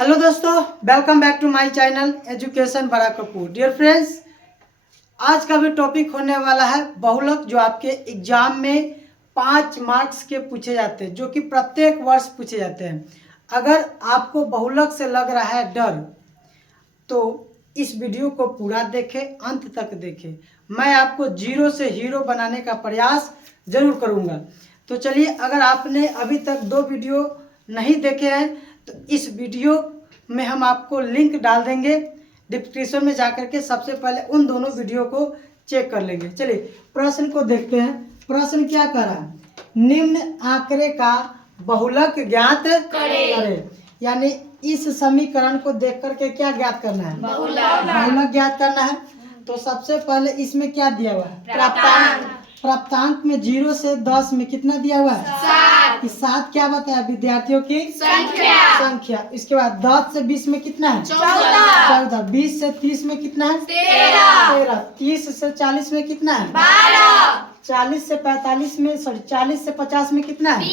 Hello दोस्तों, welcome back to my channel education बड़ा Kapoor. Dear friends, आज का भी टॉपिक होने वाला है बहुलक, जो आपके एग्जाम में 5 मार्क्स के पूछे जाते हैं, जो कि प्रत्येक वर्ष पूछे जाते हैं। अगर आपको बहुलक से लग रहा है डर, तो इस वीडियो को पूरा देखें, अंत तक देखें। मैं आपको जीरो से हीरो बनाने का प्रयास जरूर करूँगा। तो चलिए, अगर आपने अभी तक 2 वीडियो नहीं देखे हैं तो इस वीडियो में हम आपको लिंक डाल देंगे डिस्क्रिप्शन में, जाकर के सबसे पहले उन दोनों वीडियो को चेक कर लेंगे। चलिए प्रश्न को देखते हैं। प्रश्न क्या कर रहा है? निम्न आंकड़े का बहुलक ज्ञात करें। यानी इस समीकरण को देख करके क्या ज्ञात करना है? बहुलक ज्ञात करना है। तो सबसे पहले इसमें क्या दिया हुआ है? प्राप्तांक। प्राप्तांक में 0 से 10 में कितना दिया हुआ है? 7। 7 क्या बताया? विद्यार्थियों की संख्या। इसके बाद 10 से 20 में कितना है? 14। 20 से 30 में कितना है? 13। 30 से 40 में कितना है? 12। 40 से 45 में 40 से 50 में कितना है?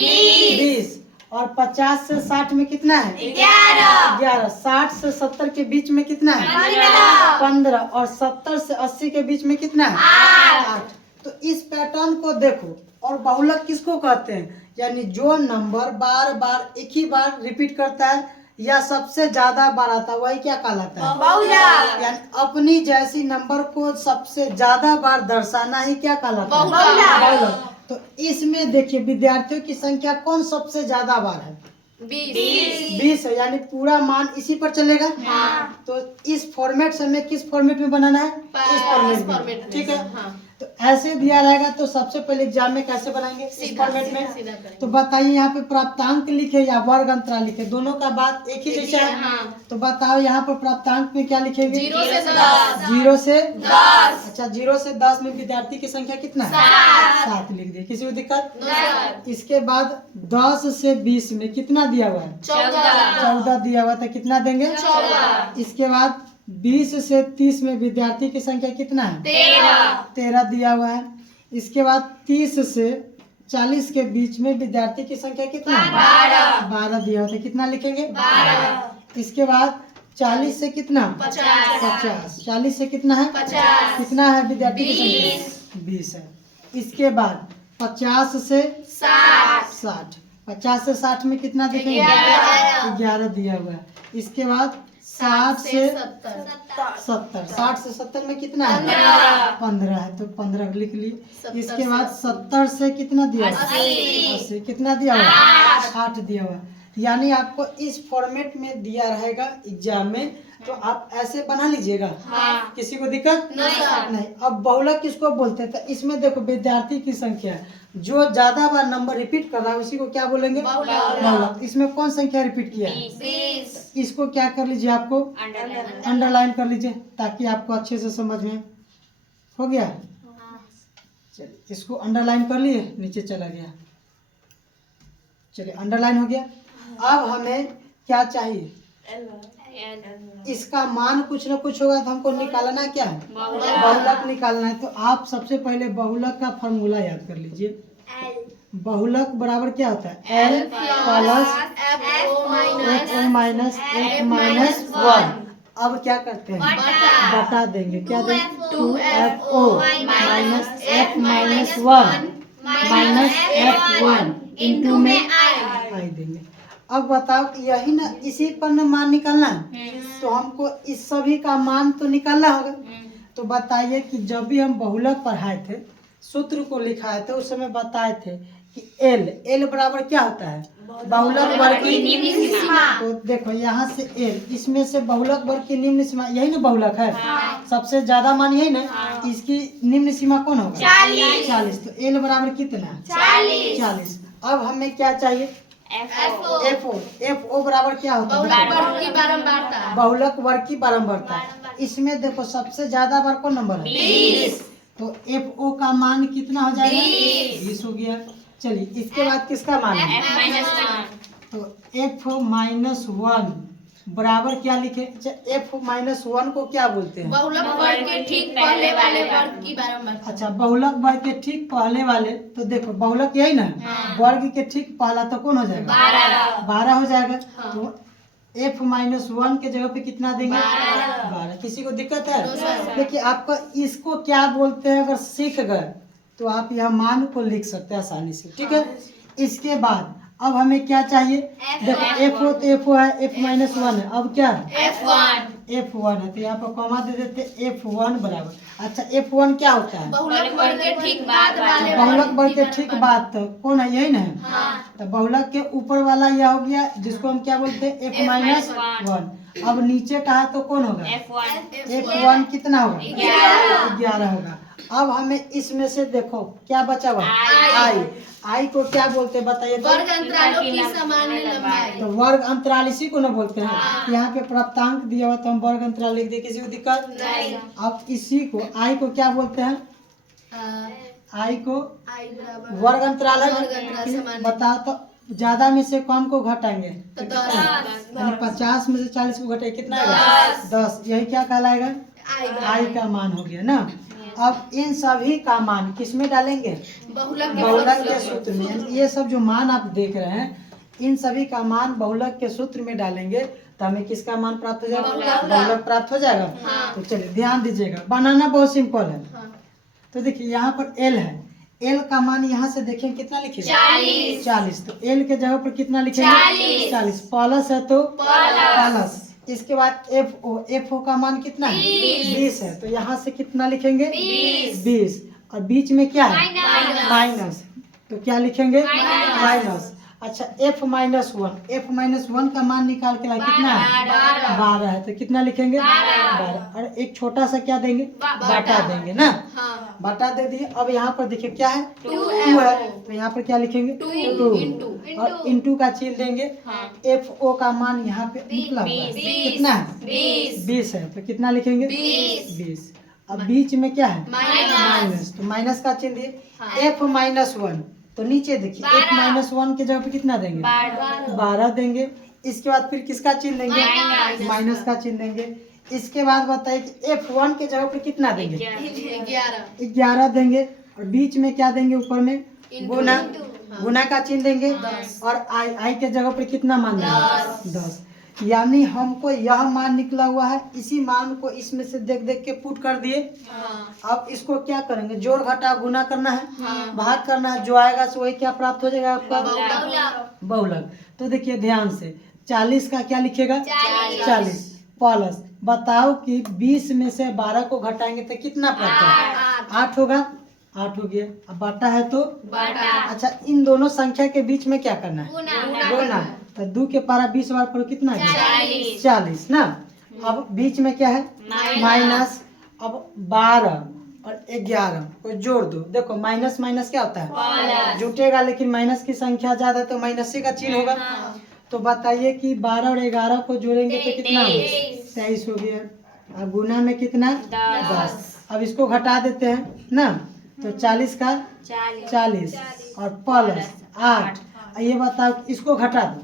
20। और 50 से 60 में कितना है? 11। 60 से 70 के बीच में कितना है? 15। और 70 से 80 के बीच में कितना है? 8। तो इस पैटर्न को देखो। और बहुलक किसको कहते हैं? यानी जो नंबर बार बार एक ही बार रिपीट करता है या सबसे ज्यादा बार आता है, वही क्या कहलाता है? बहुलक। यानी अपनी जैसी नंबर को सबसे ज्यादा बार दर्शाना ही क्या कहलाता है? बहुलक। तो इसमें देखिए, विद्यार्थियों की संख्या कौन सबसे ज्यादा बार है? 20 है। यानी पूरा मान इसी पर चलेगा। तो इस फॉर्मेट से हमें किस फॉर्मेट में बनाना है? इस फॉर्मेट में। ठीक है। तो ऐसे दिया रहेगा तो सबसे पहले एग्जाम में कैसे बनाएंगे? इस फॉर्मेट में। तो बताइए, यहाँ पे प्राप्तांक लिखे या वर्ग अंतराल लिखे? दोनों का बात एक ही जैसा है। तो बताओ यहाँ पर प्राप्तांक में क्या लिखेंगे? 0 से 10। 0 से 10। अच्छा, 0 से 10 में विद्यार्थी की संख्या कितना है? 7 लिख दिए। किसी को दिक्कत? इसके बाद 10 से 20 में कितना दिया हुआ है? 14 दिया हुआ था। कितना देंगे? 14। इसके बाद 20 से 30 में विद्यार्थी की संख्या कितना है? 13 दिया हुआ है। इसके बाद 30 से 40 के बीच में विद्यार्थी की संख्या कितना है? 12 दिया हुआ है। कितना लिखेंगे? 12। इसके बाद 40 से कितना? 50। 40 से कितना है? 50। कितना है विद्यार्थी की संख्या? 20 है। इसके बाद 50 से 60। 50 से 60 में कितना दिखेंगे? 11 दिया हुआ है। इसके बाद 60 से 70। 60 से 70 में कितना है? 15 है। तो 15 लिख ली। इसके बाद 70 से कितना दिया? 80। कितना दिया हुआ? 8 दिया हुआ। यानी आपको इस फॉर्मेट में दिया रहेगा एग्जाम में, तो आप ऐसे बना लीजिएगा। किसी को दिक्कत नहीं। अब बहुलक किसको बोलते हैं? तो इसमें देखो, विद्यार्थी की संख्या जो ज्यादा बार नंबर रिपीट कर रहा है उसी को क्या बोलेंगे? बहुलक। इसमें कौन संख्या रिपीट किया है? 20। इसको क्या कर लीजिए, आपको अंडरलाइन कर लीजिए, ताकि आपको अच्छे से समझ में हो गया। चलिए, इसको अंडरलाइन कर लिए, नीचे चला गया। चलिए, अंडरलाइन हो गया। अब हमें क्या चाहिए? इसका मान कुछ ना कुछ होगा, तो हमको निकालना क्या है? बहुलक निकालना है। तो आप सबसे पहले बहुलक का फॉर्मूला याद कर लीजिए। बहुलक बराबर क्या होता है? L plus F minus F minus 1। अब क्या करते हैं? बता देंगे। क्या देंगे? 2FO minus F minus 1 minus F1 into में I देंगे। अब बताओ कि यही ना, इसी पर न मान निकालना है। तो हमको इस सभी का मान तो निकालना होगा। तो बताइए कि जब भी हम बहुलक पढ़ाए थे, सूत्र को लिखाए थे, उस समय बताए थे कि L बराबर क्या होता है? बहुलक वर्ग की निम्न सीमा। तो देखो यहाँ से L, इसमें से बहुलक वर्ग की निम्न सीमा, यही ना बहुलक है। सबसे ज्यादा मान यही ना। इसकी निम्न सीमा कौन होगा? 40। तो L बराबर कितना? 40। अब हमें क्या चाहिए? FO बराबर क्या होता है? बहुलक वर्ग की बारंबारता। इसमें देखो सबसे ज्यादा बार कौन नंबर है? 20। तो FO का मान कितना हो जाएगा? 20 हो गया। चलिए, इसके बाद किसका मान है? तो F माइनस 1 बराबर क्या लिखे? F माइनस 1 को क्या बोलते हैं? बहुलक वर्ग के ठीक पहले वाले वर्ग की बारंबारता। अच्छा, बहुलक वर्ग के ठीक पहले वाले। तो देखो बहुलक यही ना, वर्ग के ठीक पहला तो कौन हो जाएगा? 12 हो जाएगा। तो f -1 के जगह पे कितना देंगे? 12। किसी को दिक्कत है? देखिए आपको इसको क्या बोलते हैं, अगर सीख गए तो आप यह मान को लिख सकते हैं आसानी से, ठीक है। इसके बाद अब हमें क्या चाहिए? देखो f हो तो f है, f -1 है, अब क्या है? f1 है, तो यहाँ पर कॉमा दे देते f1 बराबर। अच्छा f1 क्या होता है? बहुलक वर्ग के ठीक बाद वाले बहुलक वर्ग के ठीक बाद, तो कौन है? यही ना है। हाँ। तो बहुलक के ऊपर वाला यह हो गया, जिसको हम क्या बोलते हैं? f-1। अब नीचे का है तो कौन होगा? f1 कितना होगा? 11 होगा। अब हमें इसमें से देखो क्या बचा हुआ? आई को क्या बोलते हैं बताइए तो? वर्ग अंतरालों की सामान्य लंबाई। तो वर्ग अंतराल इसी को ना बोलते हैं। यहाँ पे प्राप्तांक दिया हुआ तो हम वर्ग अंतराल लिख दे, किसी को दिक्कत नहीं। अब इसी को आई को क्या बोलते हैं? आई को आई बराबर वर्ग अंतराल है। वर्ग अंतराल समान। बताओ तो ज्यादा में से कम को घटाएंगे तो कितना? 10। यानी 50 में से 40 को घटाए कितना आएगा? 10। यही क्या कहलाएगा? आई का मान हो गया ना। अब इन सभी का मान किस में डालेंगे? बहुलक के सूत्र में। यानी ये सब जो मान आप देख रहे हैं, इन सभी का मान बहुलक के सूत्र में डालेंगे तो हमें किसका मान प्राप्त हो जाएगा? बहुलक प्राप्त हो जाएगा। तो चलिए ध्यान दीजिएगा, बनाना बहुत सिंपल है। तो देखिए यहाँ पर L है, L का मान यहाँ से देखें कितना लिखेंगे? 40। तो L के जगह पर कितना लिखेंगे? 40। प्लस है तो प्लस। इसके बाद FO का मान कितना है? 20 है, तो यहाँ से कितना लिखेंगे? 20। और बीच में क्या है? माइनस। तो क्या लिखेंगे? माइनस। अच्छा f-1 का मान निकाल के लाए कितना है? 12 है, तो कितना लिखेंगे? 12। और एक छोटा सा क्या देंगे? बाटा देंगे ना। बाटा दे दिए। अब यहाँ पर देखिए क्या है? 2 है, तो यहाँ पर क्या लिखेंगे? 2 और इंटू का चिन्ह देंगे। FO का मान यहाँ पे निकला हुआ है, कितना है? 20 है, तो कितना लिखेंगे? 20। अब बीच में क्या है? माइनस। तो माइनस का चिन्ह दिए। f-1 तो नीचे देखिए f-1 के जगह पे कितना देंगे? 12 देंगे। इसके बाद फिर किसका चिन्ह देंगे? माइनस का चिन्ह देंगे। इसके बाद बताइए कि f1 के जगह पे कितना देंगे? 11 देंगे। और बीच में क्या देंगे? ऊपर में गुना का चिन्ह देंगे। और आई के जगह पे कितना मान देंगे? 10। यानी हमको यह मान निकला हुआ है, इसी मान को इसमें से देख देख के पुट कर दिए। अब इसको क्या करेंगे? जोड़ घटा गुना करना है, भाग करना है, जो आएगा सो वही क्या प्राप्त हो जाएगा आपका? बहुलक। तो देखिए ध्यान से 40 का क्या लिखेगा? 40 प्लस। बताओ कि 20 में से 12 को घटाएंगे तो कितना प्राप्त होगा? 8 होगा। 8 हो गया। अब बाटा है तो अच्छा, इन दोनों संख्या के बीच में क्या करना है? गुना। तो 2 के पारा 20 बार पर कितना है? 40 ना। अब बीच में क्या है? माइनस। अब 12 और 11 को जोड़ दो। देखो माइनस माइनस क्या होता है? जुटेगा, लेकिन माइनस की संख्या ज्यादा तो माइनस का चिन्ह होगा। तो बताइए कि 12 और 11 को जोड़ेंगे तो कितना होगा? 23 हो गया। अब गुना में कितना? 10। अब इसको घटा देते हैं ना, तो 40 का 40 और प्लस 8। ये बताओ इसको घटा दो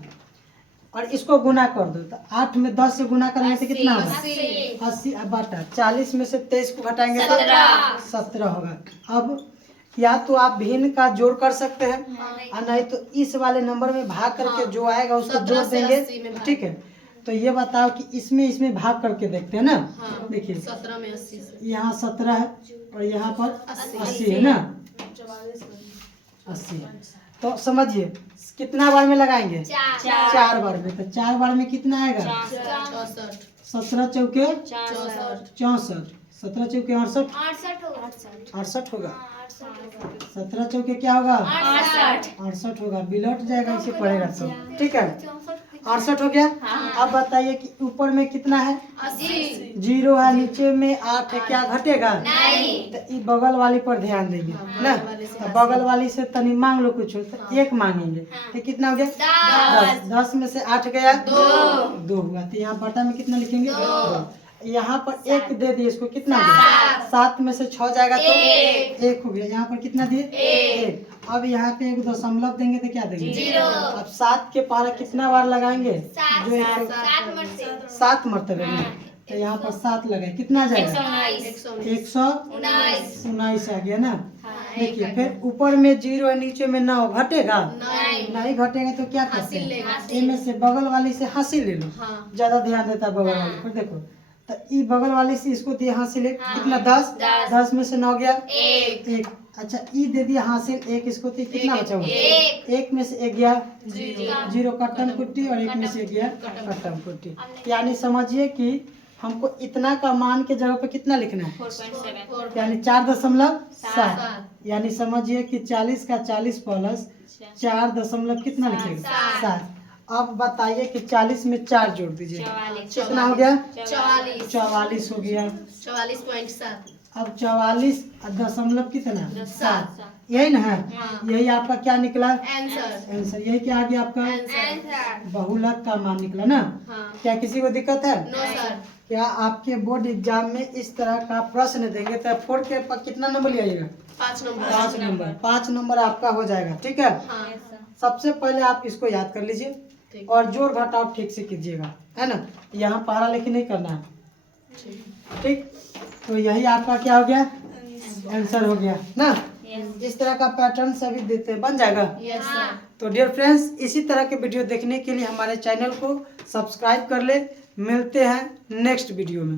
और इसको गुना कर दो, तो 8 में 10 से गुना करेंगे तो कितना होगा? 80। अब बाटा 40 में से 23 को घटाएंगे तो 17 होगा। अब या तो आप भिन्न का जोड़ कर सकते हैं और नहीं तो इस वाले नंबर में भाग करके जो आएगा उसको जोड़ देंगे, ठीक है। तो ये बताओ कि इसमें भाग करके देखते हैं ना। देखिए 17 में 80 से यहाँ 17 है और यहाँ पर 80 है ना। 80 तो समझिए कितना बार में लगाएंगे? 4 बार में। तो 4 बार में कितना आएगा? 17 चौके 64, 17 चौके 68 होगा। 17 चौके क्या होगा? 68 होगा। बिलट जाएगा, इसे पड़ेगा तो, ठीक है। 68 हो गया। अब बताइए कि ऊपर में कितना है? 0 है, नीचे में 8 है, क्या घटेगा? तो इस बगल वाली पर ध्यान देंगे ना। तो बगल वाली से तनी मांग लो कुछ, तो 1 मांगेंगे तो कितना हो गया? 10 में से 8 गया 2 हुआ। तो यहाँ बटा में कितना लिखेंगे? 2। यहाँ पर 1 दे दिए, इसको कितना दिए? 7 में से 6 जाएगा तो 1 हो गया। यहाँ पर कितना दिए? 1। अब यहाँ पे 1 दशमलव देंगे तो क्या देंगे? 0। अब 7 के पारा कितना बार लगाएंगे? जो 7 मरतबे में। तो यहाँ पर 7 लगे, कितना आ जाएगा? 119 119 आ गया ना। हाँ, देखिए फिर ऊपर में 0 है, नीचे में 9 घटेगा? नहीं। नहीं घटेगा तो क्या करते हासिल हैं? लेगा। इनमें से बगल वाली से हासिल ले लो, हाँ। ज्यादा ध्यान देता है बगल वाली पर। देखो तो ई बगल वाली से इसको दिया हासिल एक, हाँ। कितना? 10। 10 में से 9 गया एक। अच्छा ई दे दिया हासिल एक, इसको दिया, कितना बचा हुआ? एक। 1 में से 1 गया 0 0 कट्टम कुट्टी, और 1 में से 1 गया कट्टम कुट्टी। यानी समझिए कि हमको इतना का मान के जगह पे कितना लिखना है? 4.7 यानी 4.7, सात। यानी समझिए कि 40 का 40 प्लस 4 दशमलव कितना लिखिएगा? 7। अब बताइए कि 40 में 4 जोड़ दीजिए, कितना हो गया? 44 44 हो गया। 44.7 अब 44 दशमलव कितना? 7। 7 यही ना है? हाँ। यही आपका क्या निकला? Answer answer. यही क्या आ गया आपका? आंसर बहुलक का मान निकला ना। हाँ। क्या किसी को दिक्कत है? No sir. क्या आपके बोर्ड एग्जाम में इस तरह का प्रश्न देंगे तो 4 के पर कितना नंबर लिया? 5 नंबर 5 नंबर। 5 नंबर आपका हो जाएगा, ठीक है। हाँ। सबसे पहले आप इसको याद कर लीजिए ठीक। और जोड़ घटाव ठीक से कीजिएगा, है ना। यहाँ पारा लेके नहीं करना है, ठीक। तो यही आपका क्या हो गया? आंसर हो गया ना। इस तरह का पैटर्न सभी देते बन जाएगा। Yes sir. तो डियर फ्रेंड्स, इसी तरह के वीडियो देखने के लिए हमारे चैनल को सब्सक्राइब कर ले। मिलते हैं नेक्स्ट वीडियो में।